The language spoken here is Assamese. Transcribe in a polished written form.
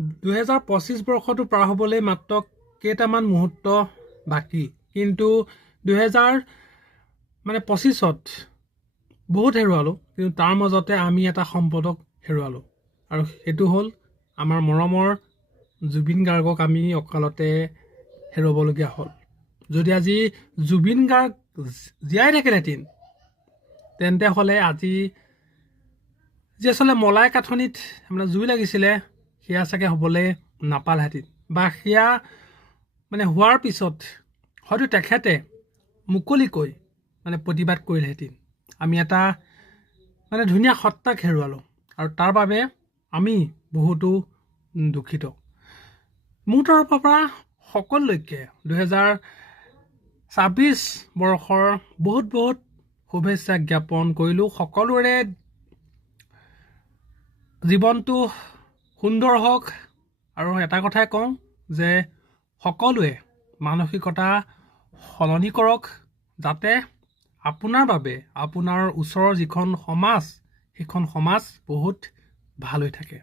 2025 বৰ্ষটো পাৰ হ'বলৈ মাত্ৰ কেইটামান মুহূৰ্ত বাকী, কিন্তু 2025ত বহুত হেৰুৱালোঁ, কিন্তু তাৰ মাজতে আমি এটা সম্পদক হেৰুৱালোঁ, আৰু সেইটো হ'ল আমাৰ মৰমৰ জুবিন গাৰ্গক আমি অকালতে হেৰুৱাবলগীয়া হ'ল। যদি আজি জুবিন গাৰ্গ জীয়াই থাকিলহেঁতেন, তেন্তে হ'লে আজি যি আচলতে মলাই কাঠনিত মানে জুই লাগিছিলে, সেয়া চাগে হ'বলৈ নাপালেহেঁতেন, বা সেয়া মানে হোৱাৰ পিছত হয়তো তেখেতে মুকলিকৈ মানে প্ৰতিবাদ কৰিলেহেঁতেন। আমি এটা মানে ধুনীয়া সত্তাক হেৰুৱালোঁ, আৰু তাৰ বাবে আমি বহুতো দুখিত। মোৰ তৰফৰ পৰা সকলোলৈকে 2026 বৰ্ষৰ বহুত বহুত শুভেচ্ছা জ্ঞাপন কৰিলোঁ। সকলোৰে জীৱনটো সুন্দৰ হওক, আৰু এটা কথাই কওঁ যে সকলোৱে মানসিকতা সলনি কৰক, যাতে আপোনাৰ বাবে আপোনাৰ ওচৰৰ যিখন সমাজ, সেইখন সমাজ বহুত ভাল হৈ থাকে।